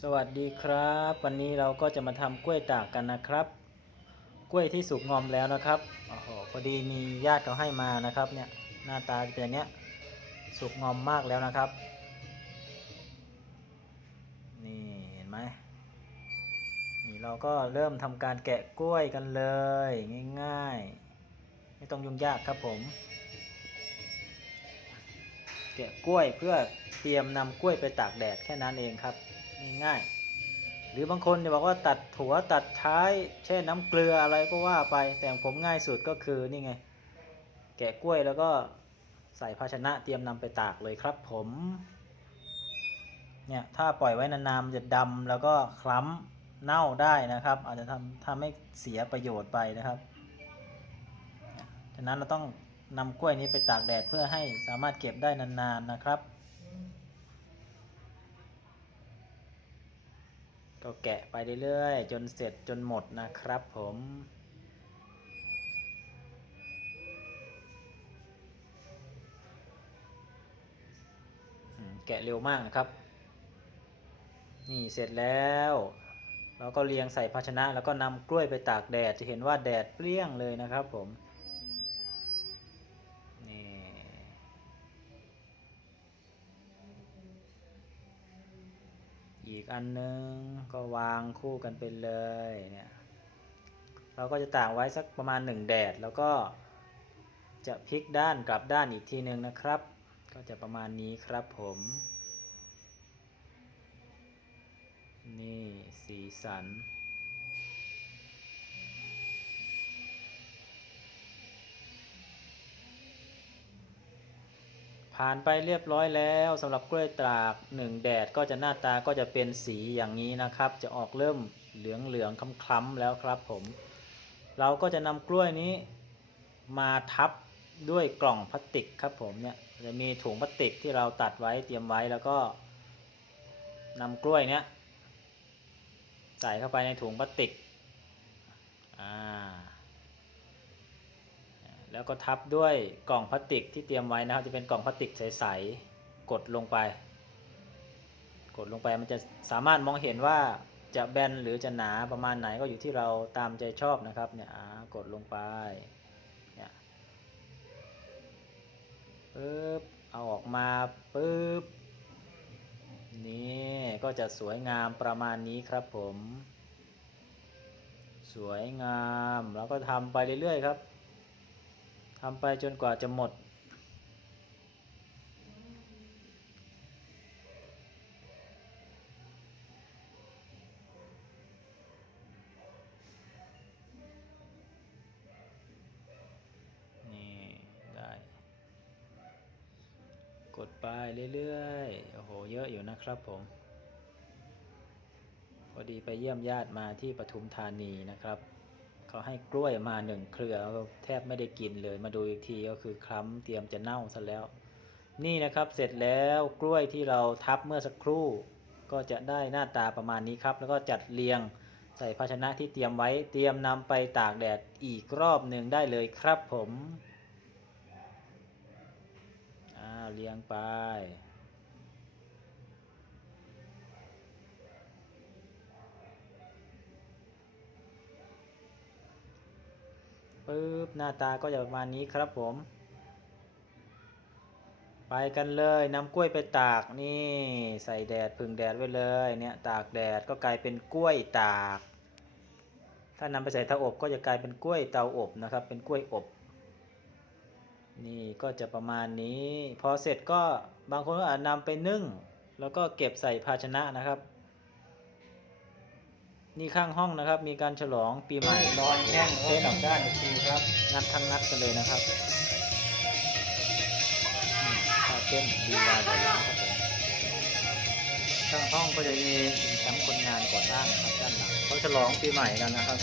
สวัสดีครับ วันนี้เราก็จะมาทำกล้วยตากกันนะครับ กล้วยที่สุกงอมแล้วนะครับโอ้โหพอดีมีญาติเขาให้มานะครับ เนี่ยหน้าตาเป็นอย่างเนี้ยสุกงอมมากแล้วนะครับ นี่เห็นไหมนี่เราก็เริ่มทำการแกะกล้วยกันเลย ง่าย ๆ ไม่ต้องยุ่งยากครับผม แกะกล้วยเพื่อเตรียมนำกล้วยไปตากแดดแค่นั้นเองครับ ง่ายๆหรือบางคนจะบอกว่าตัดถั่วตัดท้ายแช่น้ำเกลืออะไรก็ว่าไป แต่ผมง่ายสุดก็คือนี่ไง แกะกล้วยแล้วก็ใส่ภาชนะเตรียมนำไปตากเลยครับผมเนี่ยถ้าปล่อยไว้นานๆมันจะดำแล้วก็คล้ำเน่าได้นะครับ อาจจะทำทำให้เสียประโยชน์ไปนะครับฉะนั้นเราต้องนำกล้วยนี้ไปตากแดดเพื่อให้สามารถเก็บได้นานๆนะครับ ก็แกะไปเรื่อยๆ จนเสร็จจนหมดนะครับผมแกะเร็วมากนะครับ นี่เสร็จแล้วเราก็เรียงใส่ภาชนะแล้วก็นำกล้วยไปตากแดดจะเห็นว่าแดดเปรี้ยงเลยนะครับผม อีกอันนึงก็วางคู่กันไปเลยเนี่ยเราก็จะตากไว้สักประมาณหนึ่งแดด แล้วก็จะพลิกด้านกลับด้านอีกทีหนึ่งนะครับ ก็จะประมาณนี้ครับผม นี่สีสัน ผ่านไปเรียบร้อยแล้วสำหรับกล้วยตากหนึ่งแดดก็จะหน้าตาก็จะเป็นสีอย่างนี้นะครับ จะออกเริ่มเหลืองเหลืองคล้ำๆแล้วครับผม เราก็จะนำกล้วยนี้มาทับด้วยกล่องพลาสติกครับผมเนี่ยจะมีถุงพลาสติกที่เราตัดไว้เตรียมไว้แล้วก็นำกล้วยเนี้ยใส่เข้าไปในถุงพลาสติกอ่า แล้วก็ทับด้วยกล่องพลาสติกที่เตรียมไว้นะครับ จะเป็นกล่องพลาสติกใสๆกดลงไป กดลงไปมันจะสามารถมองเห็นว่าจะแบนหรือจะหนาประมาณไหนก็อยู่ที่เราตามใจชอบนะครับเนี่ยกดลงไปเนี่ยปึ๊บเอาออกมาปึ๊บนี่ก็จะสวยงามประมาณนี้ครับผม สวยงามแล้วก็ทำไปเรื่อยๆครับ ทำไปจนกว่าจะหมด นี่ ได้ กดไปเรื่อยๆ โอ้โห เยอะอยู่นะครับผม พอดีไปเยี่ยมญาติมาที่ปทุมธานีนะครับ เขาให้กล้วยมาหนึ่งเครือแทบไม่ได้กินเลยมาดูอีกทีก็คือคล้ำเตรียมจะเน่าซะแล้ว นี่นะครับเสร็จแล้วกล้วยที่เราทับเมื่อสักครู่ ก็จะได้หน้าตาประมาณนี้ครับ แล้วก็จัดเรียงใส่ภาชนะที่เตรียมไว้เตรียมนำไปตากแดดอีกรอบหนึ่งได้เลยครับผมเรียงไป ปึ๊บหน้าตาก็จะประมาณนี้ครับผม ไปกันเลยนำกล้วยไปตากนี่ใส่แดดพึ่งแดดไว้เลยเนี่ยตากแดดก็กลายเป็นกล้วยตาก ถ้านำไปใส่เตาอบก็จะกลายเป็นกล้วยเตาอบนะครับ เป็นกล้วยอบนี่ก็จะประมาณนี้ พอเสร็จก็บางคนก็อาจนำไปนึ่ง แล้วก็เก็บใส่ภาชนะนะครับ นี่ข้างห้องนะครับ มีการฉลองปีใหม่นอนแห้งเทหนักด้านอีกทีครับ นัดทั้งนัดกันเลยนะครับคาเต้นดีลาดาราครับผมข้างห้องก็จะมีแคมป์คนงานก่อสร้างนะครับด้านหลังเขาฉลองปีใหม่กันนะครับ